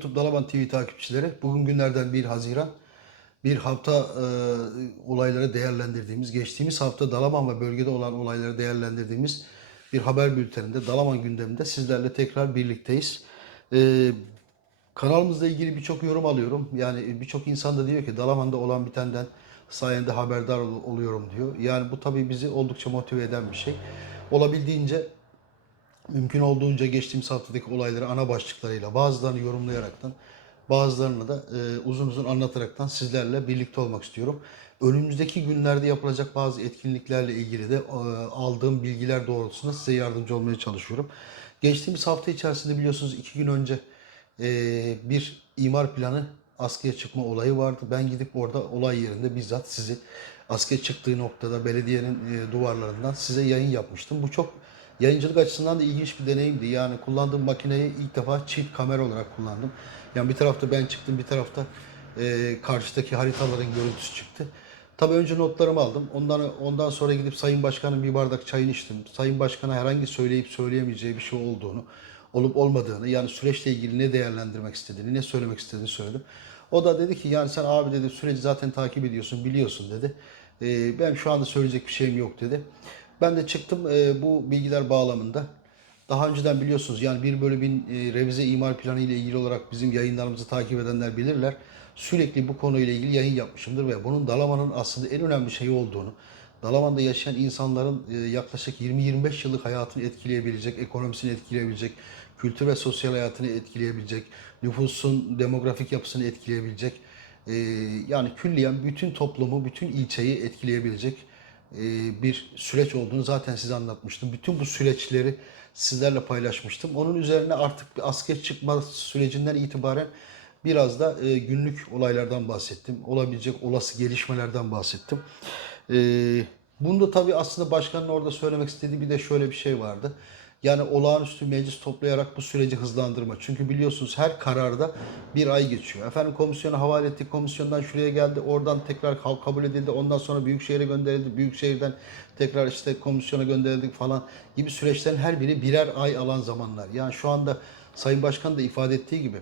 YouTube Dalaman TV takipçileri. Bugün günlerden 1 Haziran. Bir hafta e, olayları değerlendirdiğimiz, geçtiğimiz hafta Dalaman ve bölgede olan olayları değerlendirdiğimiz bir haber bülteninde Dalaman gündeminde sizlerle tekrar birlikteyiz. E, kanalımızla ilgili birçok yorum alıyorum. Yani birçok insan da diyor ki Dalaman'da olan bitenden sayende haberdar ol- oluyorum diyor. Yani bu tabii bizi oldukça motive eden bir şey. Olabildiğince mümkün olduğunca geçtiğimiz haftadaki olayları ana başlıklarıyla bazılarını yorumlayaraktan bazılarını da e, uzun uzun anlataraktan sizlerle birlikte olmak istiyorum. Önümüzdeki günlerde yapılacak bazı etkinliklerle ilgili de e, aldığım bilgiler doğrultusunda size yardımcı olmaya çalışıyorum. Geçtiğimiz hafta içerisinde biliyorsunuz iki gün önce e, bir imar planı askıya çıkma olayı vardı. Ben gidip orada olay yerinde bizzat sizi askıya çıktığı noktada belediyenin e, duvarlarından size yayın yapmıştım. Bu çok Yayıncılık açısından da ilginç bir deneyimdi. Yani kullandığım makineyi ilk defa çift kamera olarak kullandım. Yani bir tarafta ben çıktım, bir tarafta e, karşıdaki haritaların görüntüsü çıktı. Tabii önce notlarımı aldım. Ondan ondan sonra gidip Sayın Başkan'ın bir bardak çayını içtim. Sayın Başkan'a herhangi söyleyip söyleyemeyeceği bir şey olduğunu, olup olmadığını, yani süreçle ilgili ne değerlendirmek istediğini, ne söylemek istediğini söyledim. O da dedi ki yani sen abi dedi süreci zaten takip ediyorsun, biliyorsun dedi. E, ben şu anda söyleyecek bir şeyim yok dedi. Ben de çıktım e, bu bilgiler bağlamında. Daha önceden biliyorsunuz yani bir bölü bin e, revize imar planı ile ilgili olarak bizim yayınlarımızı takip edenler bilirler. Sürekli bu konuyla ilgili yayın yapmışımdır ve bunun Dalaman'ın aslında en önemli şeyi olduğunu, Dalaman'da yaşayan insanların e, yaklaşık 20-25 yıllık hayatını etkileyebilecek, ekonomisini etkileyebilecek, kültür ve sosyal hayatını etkileyebilecek, nüfusun demografik yapısını etkileyebilecek, e, yani külliyen bütün toplumu, bütün ilçeyi etkileyebilecek bir süreç olduğunu zaten size anlatmıştım. Bütün bu süreçleri sizlerle paylaşmıştım. Onun üzerine artık bir asker çıkma sürecinden itibaren biraz da e, günlük olaylardan bahsettim. Olabilecek olası gelişmelerden bahsettim. E, bunda tabii aslında başkanın orada söylemek istediği bir de şöyle bir şey vardı. Yani olağanüstü meclis toplayarak bu süreci hızlandırma. Çünkü biliyorsunuz her kararda bir ay geçiyor. Efendim komisyona havale ettik, komisyondan şuraya geldi, oradan tekrar ka- kabul edildi, ondan sonra büyükşehire gönderildi, büyükşehirden tekrar işte komisyona gönderildik falan gibi süreçlerin her biri birer ay alan zamanlar. Yani şu anda Sayın Başkan da ifade ettiği gibi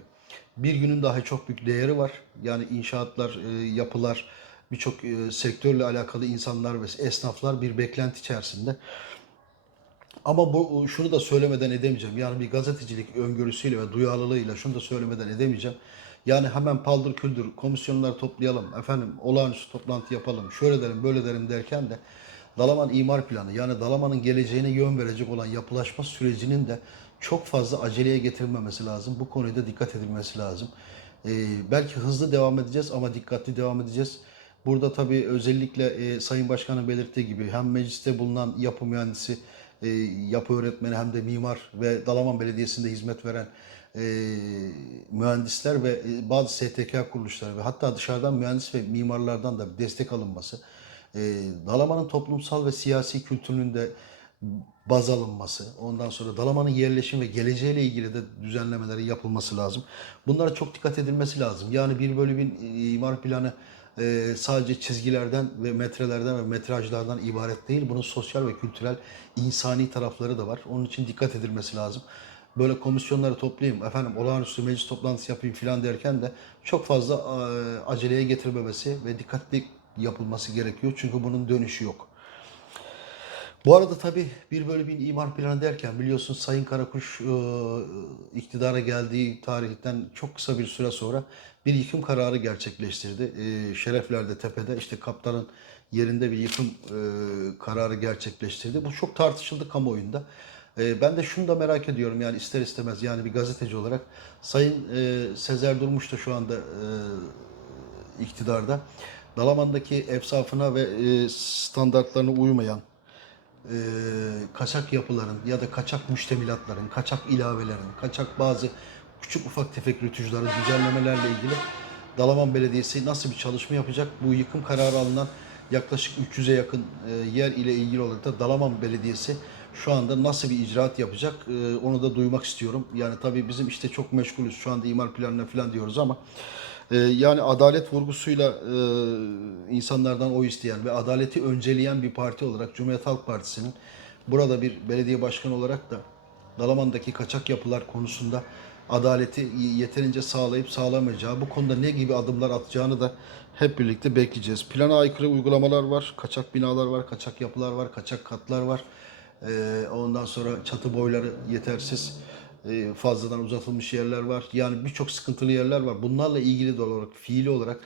bir günün dahi çok büyük değeri var. Yani inşaatlar, e, yapılar, birçok e, sektörle alakalı insanlar ve esnaflar bir beklenti içerisinde. Ama bu şunu da söylemeden edemeyeceğim. Yani bir gazetecilik öngörüsüyle ve duyarlılığıyla şunu da söylemeden edemeyeceğim. Yani hemen paldır küldür komisyonlar toplayalım, efendim olağanüstü toplantı yapalım, şöyle derim böyle derim derken de Dalaman imar planı yani Dalaman'ın geleceğine yön verecek olan yapılaşma sürecinin de çok fazla aceleye getirilmemesi lazım. Bu konuda dikkat edilmesi lazım. Ee, belki hızlı devam edeceğiz ama dikkatli devam edeceğiz. Burada tabii özellikle e, Sayın Başkan'ın belirttiği gibi hem mecliste bulunan yapı mühendisi, e, yapı öğretmeni hem de mimar ve Dalaman Belediyesi'nde hizmet veren e, mühendisler ve e, bazı STK kuruluşları ve hatta dışarıdan mühendis ve mimarlardan da destek alınması, e, Dalaman'ın toplumsal ve siyasi kültürünün de baz alınması, ondan sonra Dalaman'ın yerleşim ve geleceğiyle ilgili de düzenlemelerin yapılması lazım. Bunlara çok dikkat edilmesi lazım. Yani bir bölü bin e, imar planı e, sadece çizgilerden ve metrelerden ve metrajlardan ibaret değil. Bunun sosyal ve kültürel, insani tarafları da var. Onun için dikkat edilmesi lazım. Böyle komisyonları toplayayım, efendim olağanüstü meclis toplantısı yapayım filan derken de çok fazla e, aceleye getirmemesi ve dikkatli yapılması gerekiyor. Çünkü bunun dönüşü yok. Bu arada tabii bir böyle bir imar planı derken biliyorsunuz Sayın Karakuş e, iktidara geldiği tarihten çok kısa bir süre sonra bir yıkım kararı gerçekleştirdi. E, Şerefler'de tepede işte kaptanın yerinde bir yıkım e, kararı gerçekleştirdi. Bu çok tartışıldı kamuoyunda. Ben de şunu da merak ediyorum yani ister istemez yani bir gazeteci olarak Sayın Sezer Durmuş da şu anda iktidarda. Dalaman'daki efsafına ve standartlarına uymayan e, kaçak yapıların ya da kaçak müştemilatların, kaçak ilavelerin, kaçak bazı küçük ufak tefek rütücülerin düzenlemelerle ilgili Dalaman Belediyesi nasıl bir çalışma yapacak? Bu yıkım kararı alınan yaklaşık 300'e yakın e, yer ile ilgili olarak da Dalaman Belediyesi şu anda nasıl bir icraat yapacak? E, onu da duymak istiyorum. Yani tabii bizim işte çok meşgulüz şu anda imar planına falan diyoruz ama e, yani adalet vurgusuyla e, insanlardan oy isteyen ve adaleti önceleyen bir parti olarak Cumhuriyet Halk Partisi'nin burada bir belediye başkanı olarak da Dalaman'daki kaçak yapılar konusunda adaleti yeterince sağlayıp sağlamayacağı, bu konuda ne gibi adımlar atacağını da hep birlikte bekleyeceğiz. Plana aykırı uygulamalar var, kaçak binalar var, kaçak yapılar var, kaçak katlar var. Ee, ondan sonra çatı boyları yetersiz, e, fazladan uzatılmış yerler var. Yani birçok sıkıntılı yerler var. Bunlarla ilgili de olarak, fiili olarak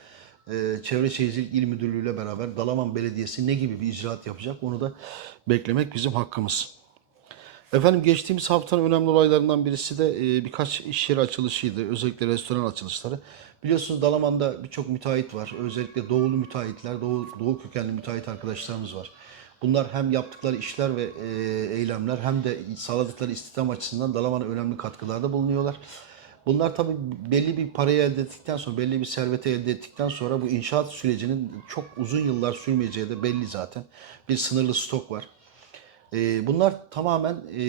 e, Çevre Şehircilik İl Müdürlüğü ile beraber Dalaman Belediyesi ne gibi bir icraat yapacak onu da beklemek bizim hakkımız. Efendim geçtiğimiz haftanın önemli olaylarından birisi de e, birkaç iş yeri açılışıydı. Özellikle restoran açılışları. Biliyorsunuz Dalaman'da birçok müteahhit var. Özellikle doğulu müteahhitler, doğu, doğu kökenli müteahhit arkadaşlarımız var. Bunlar hem yaptıkları işler ve e, eylemler hem de sağladıkları istihdam açısından Dalaman'a önemli katkılarda bulunuyorlar. Bunlar tabii belli bir parayı elde ettikten sonra, belli bir serveti elde ettikten sonra bu inşaat sürecinin çok uzun yıllar sürmeyeceği de belli zaten. Bir sınırlı stok var. Ee, bunlar tamamen e,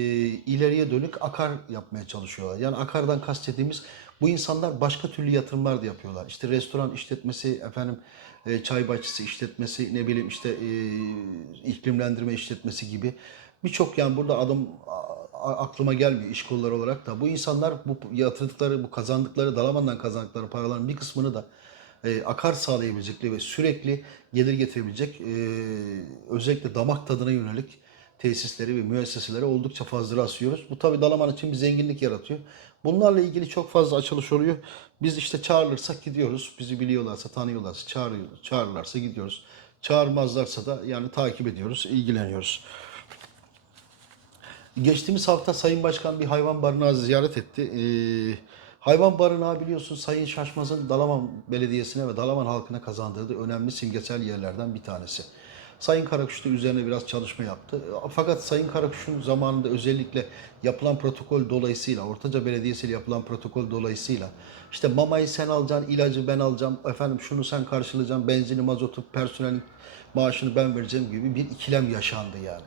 ileriye dönük akar yapmaya çalışıyorlar. Yani akardan kastettiğimiz bu insanlar başka türlü yatırımlar da yapıyorlar. İşte restoran işletmesi, efendim e, çay bahçesi işletmesi, ne bileyim işte e, iklimlendirme işletmesi gibi birçok yani burada adım aklıma gelmiyor iş kolları olarak da bu insanlar bu yatırdıkları, bu kazandıkları, Dalaman'dan kazandıkları paraların bir kısmını da e, akar sağlayabilecekleri ve sürekli gelir getirebilecek özellikle damak tadına yönelik tesisleri ve müesseselere oldukça fazla rastlıyoruz. Bu tabi Dalaman için bir zenginlik yaratıyor. Bunlarla ilgili çok fazla açılış oluyor. Biz işte çağrılırsak gidiyoruz. Bizi biliyorlarsa, tanıyorlarsa, çağırıyoruz. Çağırırlarsa gidiyoruz. Çağırmazlarsa da yani takip ediyoruz, ilgileniyoruz. Geçtiğimiz hafta Sayın Başkan bir hayvan barınağı ziyaret etti. Ee, hayvan barınağı biliyorsun Sayın Şaşmaz'ın Dalaman Belediyesi'ne ve Dalaman halkına kazandırdığı önemli simgesel yerlerden bir tanesi. Sayın Karakuş da üzerine biraz çalışma yaptı. Fakat Sayın Karakuş'un zamanında özellikle yapılan protokol dolayısıyla, Ortaca Belediyesi ile yapılan protokol dolayısıyla işte mamayı sen alacaksın, ilacı ben alacağım, efendim şunu sen karşılayacaksın, benzini, mazotu, personelin maaşını ben vereceğim gibi bir ikilem yaşandı yani.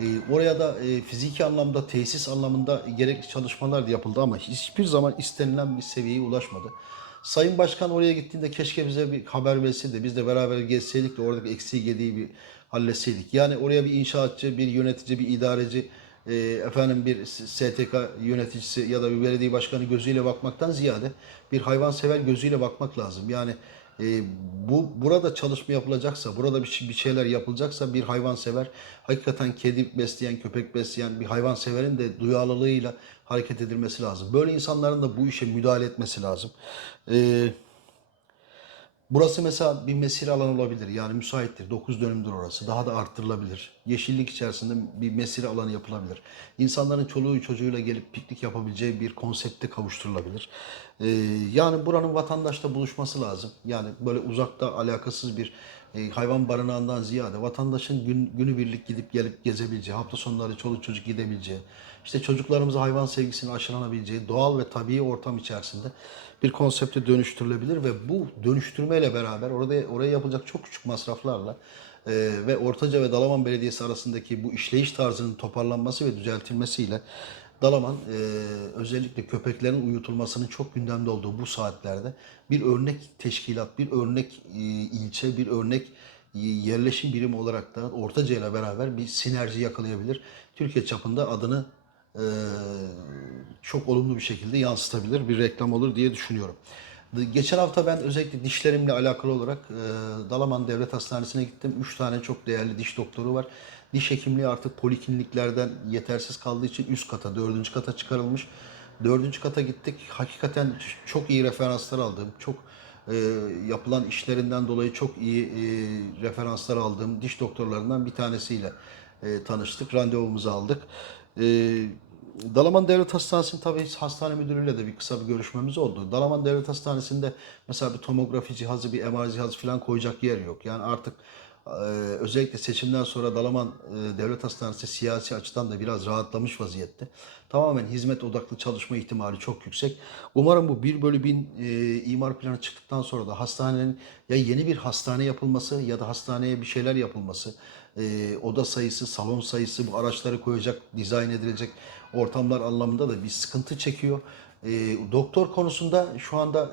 E, oraya da e, fiziki anlamda, tesis anlamında gerekli çalışmalar da yapıldı ama hiçbir zaman istenilen bir seviyeye ulaşmadı. Sayın Başkan oraya gittiğinde keşke bize bir haber verseydi. Biz de beraber gezseydik de oradaki eksiği gediği bir halletseydik. Yani oraya bir inşaatçı, bir yönetici, bir idareci, e, efendim bir STK yöneticisi ya da bir belediye başkanı gözüyle bakmaktan ziyade bir hayvansever gözüyle bakmak lazım. Yani e, bu burada çalışma yapılacaksa, burada bir, şey- bir şeyler yapılacaksa bir hayvansever, hakikaten kedi besleyen, köpek besleyen bir hayvanseverin de duyarlılığıyla hareket edilmesi lazım. Böyle insanların da bu işe müdahale etmesi lazım. Eee Burası mesela bir mesire alanı olabilir. Yani müsaittir. 9 dönümdür orası. Daha da arttırılabilir. Yeşillik içerisinde bir mesire alanı yapılabilir. İnsanların çoluğu çocuğuyla gelip piknik yapabileceği bir konsepte kavuşturulabilir. Ee, yani buranın vatandaşla buluşması lazım. Yani böyle uzakta alakasız bir e, hayvan barınağından ziyade vatandaşın gün, günübirlik gidip gelip gezebileceği, hafta sonları çoluk çocuk gidebileceği, işte çocuklarımıza hayvan sevgisini aşılanabileceği doğal ve tabii ortam içerisinde bir konsepte dönüştürülebilir ve bu dönüştürmeyle beraber orada oraya yapılacak çok küçük masraflarla e, ve Ortaca ve Dalaman Belediyesi arasındaki bu işleyiş tarzının toparlanması ve düzeltilmesiyle Dalaman e, özellikle köpeklerin uyutulmasının çok gündemde olduğu bu saatlerde bir örnek teşkilat, bir örnek e, ilçe, bir örnek e, yerleşim birimi olarak da Ortaca ile beraber bir sinerji yakalayabilir. Türkiye çapında adını e, çok olumlu bir şekilde yansıtabilir bir reklam olur diye düşünüyorum. Geçen hafta ben özellikle dişlerimle alakalı olarak e, Dalaman Devlet Hastanesi'ne gittim. 3 tane çok değerli diş doktoru var. Diş hekimliği artık poliklinikllerden yetersiz kaldığı için üst kata, dördüncü kata çıkarılmış. Dördüncü kata gittik. Hakikaten çok iyi referanslar aldım. Çok e, yapılan işlerinden dolayı çok iyi e, referanslar aldığım diş doktorlarından bir tanesiyle e, tanıştık. Randevumuzu aldık. E, Dalaman Devlet Hastanesi'nin tabii hastane müdürüyle de bir kısa bir görüşmemiz oldu. Dalaman Devlet Hastanesi'nde mesela bir tomografi cihazı, bir MR cihazı falan koyacak yer yok. Yani artık özellikle seçimden sonra Dalaman e, Devlet Hastanesi siyasi açıdan da biraz rahatlamış vaziyette. Tamamen hizmet odaklı çalışma ihtimali çok yüksek. Umarım bu 1 bölü 1000 e, imar planı çıktıktan sonra da hastanenin ya yeni bir hastane yapılması ya da hastaneye bir şeyler yapılması, e, oda sayısı, salon sayısı, bu araçları koyacak, dizayn edilecek ortamlar anlamında da bir sıkıntı çekiyor. Doktor konusunda şu anda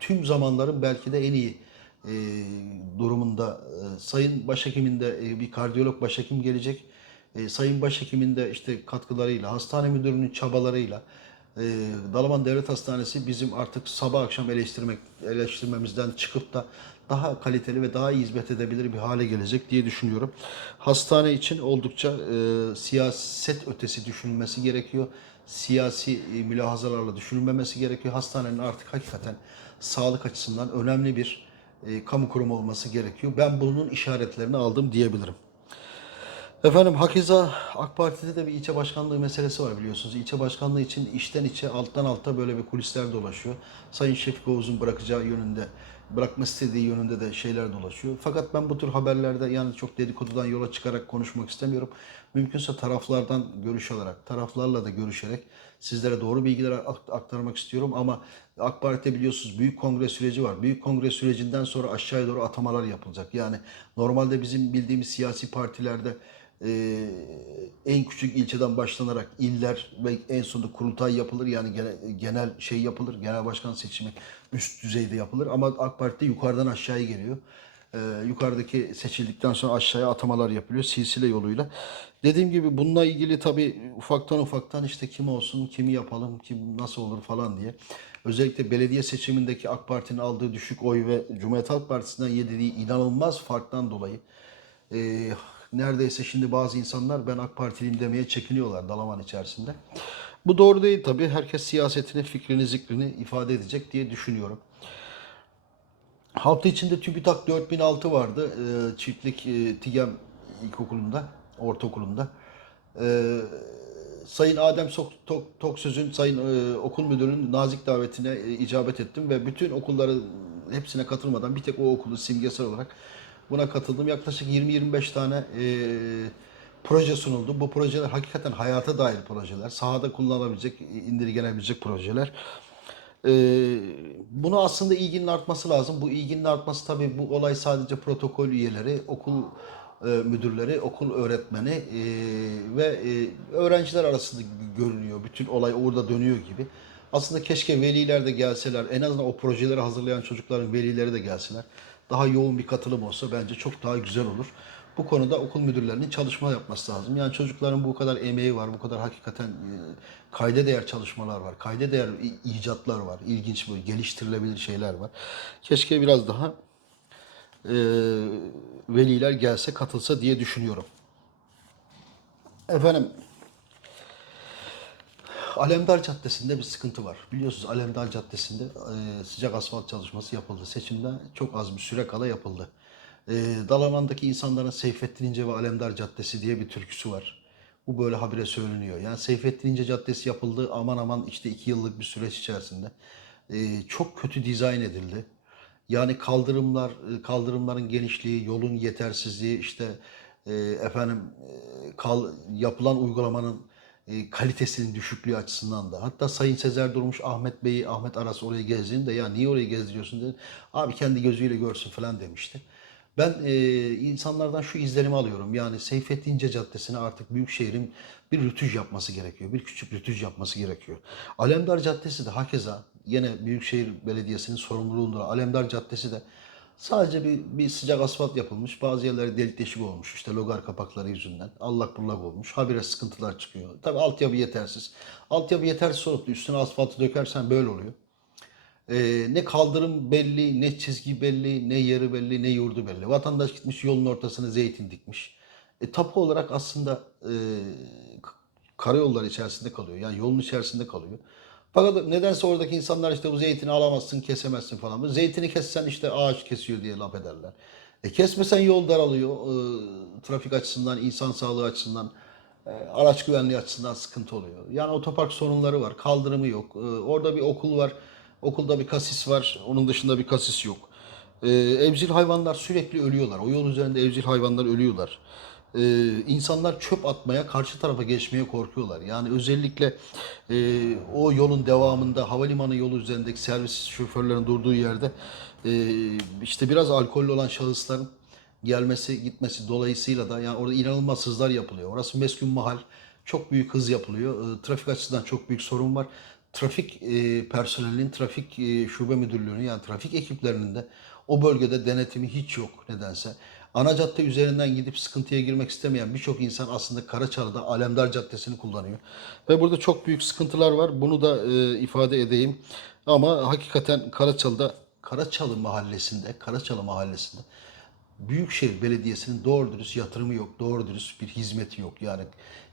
tüm zamanların belki de en iyi e, durumunda. E, Sayın Başhekim'in de e, bir kardiyolog başhekim gelecek. E, Sayın Başhekim'in de işte katkılarıyla, hastane müdürünün çabalarıyla e, Dalaman Devlet Hastanesi bizim artık sabah akşam eleştirmek eleştirmemizden çıkıp da daha kaliteli ve daha iyi hizmet edebilir bir hale gelecek diye düşünüyorum. Hastane için oldukça e, siyaset ötesi düşünülmesi gerekiyor. Siyasi e, mülahazalarla düşünülmemesi gerekiyor. Hastanenin artık hakikaten sağlık açısından önemli bir e, kamu kurumu olması gerekiyor. Ben bunun işaretlerini aldım diyebilirim. Efendim hakeza AK Parti'de de bir ilçe başkanlığı meselesi var biliyorsunuz. İlçe başkanlığı için içten içe alttan alta böyle bir kulisler dolaşıyor. Sayın Şefik Oğuz'un bırakacağı yönünde, bırakma istediği yönünde de şeyler dolaşıyor. Fakat ben bu tür haberlerde yani çok dedikodudan yola çıkarak konuşmak istemiyorum. Mümkünse taraflardan görüş alarak, taraflarla da görüşerek sizlere doğru bilgiler ak- aktarmak istiyorum. Ama AK Parti'de biliyorsunuz büyük kongre süreci var. Büyük kongre sürecinden sonra aşağıya doğru atamalar yapılacak. Yani normalde bizim bildiğimiz siyasi partilerde e, en küçük ilçeden başlanarak iller ve en sonunda kurultay yapılır. Yani genel, genel şey yapılır. Genel başkan seçimi üst düzeyde yapılır. Ama AK Parti yukarıdan aşağıya geliyor. E, yukarıdaki seçildikten sonra aşağıya atamalar yapılıyor silsile yoluyla. Dediğim gibi bununla ilgili tabii ufaktan ufaktan işte kim olsun, kimi yapalım, kim nasıl olur falan diye. Özellikle belediye seçimindeki AK Parti'nin aldığı düşük oy ve Cumhuriyet Halk Partisi'nden yediği inanılmaz farktan dolayı e, neredeyse şimdi bazı insanlar ben AK Partiliyim demeye çekiniyorlar Dalaman içerisinde. Bu doğru değil tabii. Herkes siyasetini, fikrini, zikrini ifade edecek diye düşünüyorum. Hafta içinde TÜBİTAK 4006 vardı. Ee, çiftlik e, TİGEM İlkokulu'nda, ortaokulunda. Ee, Sayın Adem Sok, Tok, Toksöz'ün Sayın e, okul müdürünün nazik davetine e, icabet ettim ve bütün okulları hepsine katılmadan bir tek o okulu simgesel olarak buna katıldım. Yaklaşık 20-25 tane e, proje sunuldu. Bu projeler hakikaten hayata dair projeler. Sahada kullanılabilecek, indirgenebilecek projeler. Ee, bunu aslında ilginin artması lazım. Bu ilginin artması tabii bu olay sadece protokol üyeleri, okul e, müdürleri, okul öğretmeni e, ve e, öğrenciler arasında görünüyor. Bütün olay orada dönüyor gibi. Aslında keşke veliler de gelseler, en azından o projeleri hazırlayan çocukların velileri de gelseler. Daha yoğun bir katılım olsa bence çok daha güzel olur. Bu konuda okul müdürlerinin çalışma yapması lazım. Yani çocukların bu kadar emeği var, bu kadar hakikaten kayda değer çalışmalar var, kayda değer icatlar var, ilginç böyle geliştirilebilir şeyler var. Keşke biraz daha e, veliler gelse, katılsa diye düşünüyorum. Efendim, Alemdar Caddesi'nde bir sıkıntı var. Biliyorsunuz Alemdar Caddesi'nde e, sıcak asfalt çalışması yapıldı. Seçimden çok az bir süre kala yapıldı. E, Dalaman'daki insanların Seyfettin İnce ve Alemdar Caddesi diye bir türküsü var. Bu böyle habire söyleniyor. Yani Seyfettin İnce Caddesi yapıldı aman aman işte iki yıllık bir süreç içerisinde. E, çok kötü dizayn edildi. Yani kaldırımlar, e, kaldırımların genişliği, yolun yetersizliği, işte e, efendim e, kal, yapılan uygulamanın e, kalitesinin düşüklüğü açısından da. Hatta Sayın Sezer Durmuş Ahmet Bey'i, Ahmet Aras orayı gezdiğinde ya niye orayı gezdiriyorsun dedi. Abi kendi gözüyle görsün falan demişti. Ben e, insanlardan şu izlenimi alıyorum. Yani Seyfettin İnce Caddesi'ne artık Büyükşehir'in bir rütüj yapması gerekiyor. Bir küçük rütüj yapması gerekiyor. Alemdar Caddesi de hakeza yine Büyükşehir Belediyesi'nin sorumluluğunda. Alemdar Caddesi de sadece bir, bir sıcak asfalt yapılmış. Bazı yerleri delik deşik olmuş. İşte logar kapakları yüzünden. Allak bullak olmuş. Habire sıkıntılar çıkıyor. Tabii altyapı yetersiz. Altyapı yetersiz olup da üstüne asfaltı dökersen böyle oluyor. Ee, ne kaldırım belli, ne çizgi belli, ne yeri belli, ne yurdu belli. Vatandaş gitmiş yolun ortasına zeytin dikmiş. E, tapu olarak aslında e, k- karayolları içerisinde kalıyor. Yani yolun içerisinde kalıyor. Fakat nedense oradaki insanlar işte bu zeytini alamazsın, kesemezsin falan. Bu zeytini kessen işte ağaç kesiyor diye laf ederler. E kesmesen yol daralıyor. E, trafik açısından, insan sağlığı açısından, e, araç güvenliği açısından sıkıntı oluyor. Yani otopark sorunları var, kaldırımı yok. E, orada bir okul var, okulda bir kasis var, onun dışında bir kasis yok. E, evcil hayvanlar sürekli ölüyorlar. O yol üzerinde evcil hayvanlar ölüyorlar. E, insanlar çöp atmaya, karşı tarafa geçmeye korkuyorlar. Yani özellikle e, o yolun devamında havalimanı yolu üzerindeki servis şoförlerin durduğu yerde e, işte biraz alkollü olan şahısların gelmesi gitmesi dolayısıyla da yani orada inanılmaz hızlar yapılıyor. Orası meskun mahal. Çok büyük hız yapılıyor. E, trafik açısından çok büyük sorun var. Trafik e, personelinin, trafik e, şube müdürlüğünün yani trafik ekiplerinin de O bölgede denetimi hiç yok nedense. Ana cadde üzerinden gidip sıkıntıya girmek istemeyen birçok insan aslında Karaçalı'da Alemdar Caddesi'ni kullanıyor. Ve burada çok büyük sıkıntılar var. Bunu da e, ifade edeyim. Ama hakikaten Karaçalı'da Karaçalı mahallesinde, Karaçalı mahallesinde Büyükşehir Belediyesi'nin doğru dürüst yatırımı yok, doğru dürüst bir hizmeti yok. Yani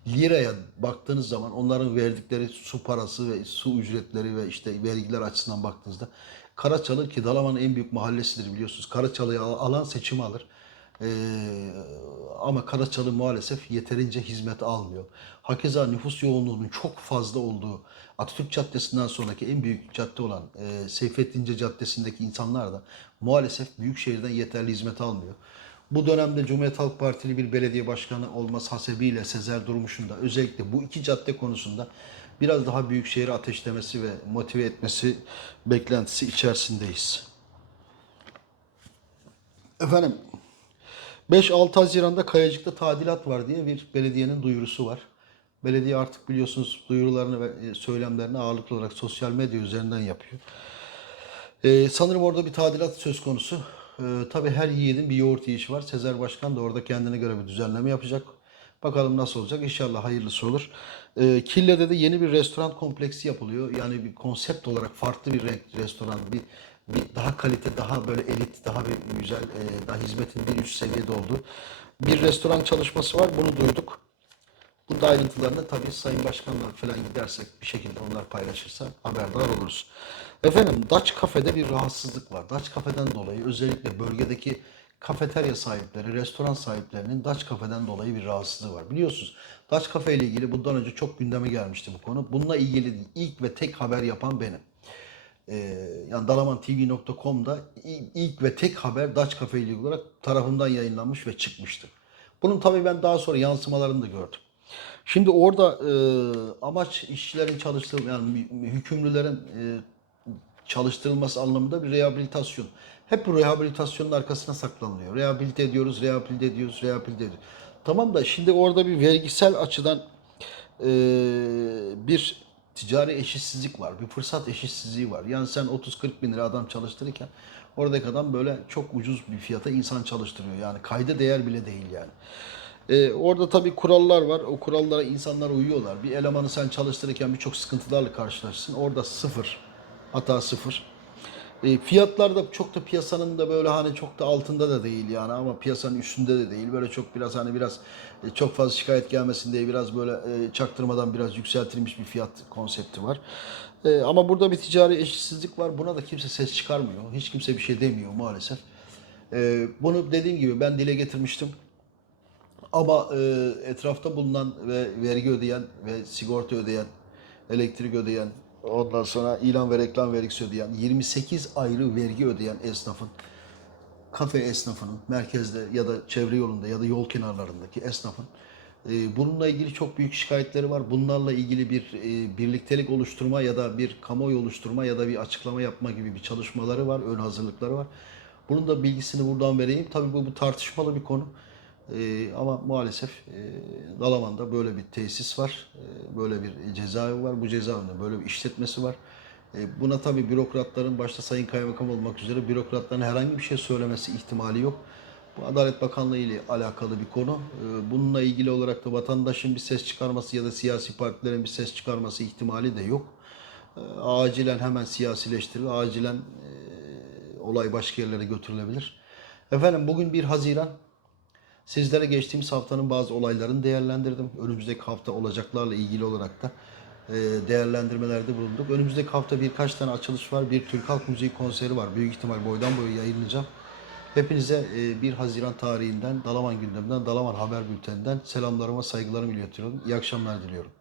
liraya baktığınız zaman onların verdikleri su parası ve su ücretleri ve işte vergiler açısından baktığınızda Karaçalı ki Dalaman'ın en büyük mahallesidir biliyorsunuz. Karaçalı'yı al- alan seçimi alır. Ee, ama Karaçalı maalesef yeterince hizmet almıyor. Hakeza nüfus yoğunluğunun çok fazla olduğu Atatürk Caddesi'nden sonraki en büyük cadde olan e, Seyfettince Caddesi'ndeki insanlar da maalesef büyük şehirden yeterli hizmet almıyor. Bu dönemde Cumhuriyet Halk Partili bir belediye başkanı olması hasebiyle Sezer Durmuş'un da özellikle bu iki cadde konusunda biraz daha büyük şehri ateşlemesi ve motive etmesi beklentisi içerisindeyiz. Efendim 5-6 Haziran'da Kayacık'ta tadilat var diye bir belediyenin duyurusu var. Belediye artık biliyorsunuz duyurularını ve e, söylemlerini ağırlıklı olarak sosyal medya üzerinden yapıyor. Ee, sanırım orada bir tadilat söz konusu. Ee, tabii her yiğidin bir yoğurt yiyişi var. Sezer Başkan da orada kendine göre bir düzenleme yapacak. Bakalım nasıl olacak. İnşallah hayırlısı olur. Ee, Kille'de de yeni bir restoran kompleksi yapılıyor. Yani bir konsept olarak farklı bir restoran, bir, bir daha kalite, daha böyle elit, daha bir güzel, e, daha hizmetin bir üst seviyede olduğu bir restoran çalışması var. Bunu duyduk. Bunun da ayrıntılarını tabii Sayın Başkanlar falan gidersek bir şekilde onlar paylaşırsa haberdar oluruz. Efendim Dutch Cafe'de bir rahatsızlık var. Dutch Cafe'den dolayı özellikle bölgedeki kafeterya sahipleri, restoran sahiplerinin Dutch Cafe'den dolayı bir rahatsızlığı var. Biliyorsunuz Dutch Cafe ile ilgili bundan önce çok gündeme gelmişti bu konu. Bununla ilgili ilk ve tek haber yapan benim. Ee, yani dalamantv.com'da ilk, ve tek haber Dutch Cafe ile olarak tarafından yayınlanmış ve çıkmıştı. Bunun tabii ben daha sonra yansımalarını da gördüm. Şimdi orada e, amaç işçilerin çalıştığı yani hükümlülerin e, çalıştırılması anlamında bir rehabilitasyon. Hep bu rehabilitasyonun arkasına saklanılıyor. Rehabilite ediyoruz, rehabilite ediyoruz, rehabilite ediyoruz. Tamam da şimdi orada bir vergisel açıdan e, bir ticari eşitsizlik var. Bir fırsat eşitsizliği var. Yani sen 30-40 bin lira adam çalıştırırken oradaki adam böyle çok ucuz bir fiyata insan çalıştırıyor. Yani kayda değer bile değil yani. Ee, orada tabii kurallar var. O kurallara insanlar uyuyorlar. Bir elemanı sen çalıştırırken birçok sıkıntılarla karşılaşırsın. Orada sıfır. Hata sıfır. E, fiyatlar da çok da piyasanın da böyle hani çok da altında da değil yani ama piyasanın üstünde de değil. Böyle çok biraz hani biraz e, çok fazla şikayet gelmesin diye biraz böyle e, çaktırmadan biraz yükseltilmiş bir fiyat konsepti var. E, ama burada bir ticari eşitsizlik var. Buna da kimse ses çıkarmıyor. Hiç kimse bir şey demiyor maalesef. E, bunu dediğim gibi ben dile getirmiştim. Ama e, etrafta bulunan ve vergi ödeyen ve sigorta ödeyen, elektrik ödeyen, ondan sonra ilan ve reklam vergisi ödeyen, 28 ayrı vergi ödeyen esnafın, kafe esnafının, merkezde ya da çevre yolunda ya da yol kenarlarındaki esnafın e, bununla ilgili çok büyük şikayetleri var. Bunlarla ilgili bir e, birliktelik oluşturma ya da bir kamuoyu oluşturma ya da bir açıklama yapma gibi bir çalışmaları var, ön hazırlıkları var. Bunun da bilgisini buradan vereyim. Tabii bu, bu tartışmalı bir konu. Ee, ama maalesef e, Dalaman'da böyle bir tesis var. E, böyle bir cezaevi var. Bu cezaevinde böyle bir işletmesi var. E, buna tabii bürokratların başta Sayın Kaymakam olmak üzere bürokratların herhangi bir şey söylemesi ihtimali yok. Bu Adalet Bakanlığı ile alakalı bir konu. Bununla ilgili olarak da vatandaşın bir ses çıkarması ya da siyasi partilerin bir ses çıkarması ihtimali de yok. Acilen hemen siyasileştirilir. Acilen e, olay başka yerlere götürülebilir. Efendim bugün 1 Haziran Sizlere geçtiğimiz haftanın bazı olaylarını değerlendirdim. Önümüzdeki hafta olacaklarla ilgili olarak da e, değerlendirmelerde bulunduk. Önümüzdeki hafta birkaç tane açılış var. Bir Türk Halk Müziği konseri var. Büyük ihtimal boydan boya yayınlayacağım. Hepinize e, 1 Haziran tarihinden, Dalaman gündeminden, Dalaman Haber Bülteninden selamlarıma, saygılarımı iletiyorum. İyi akşamlar diliyorum.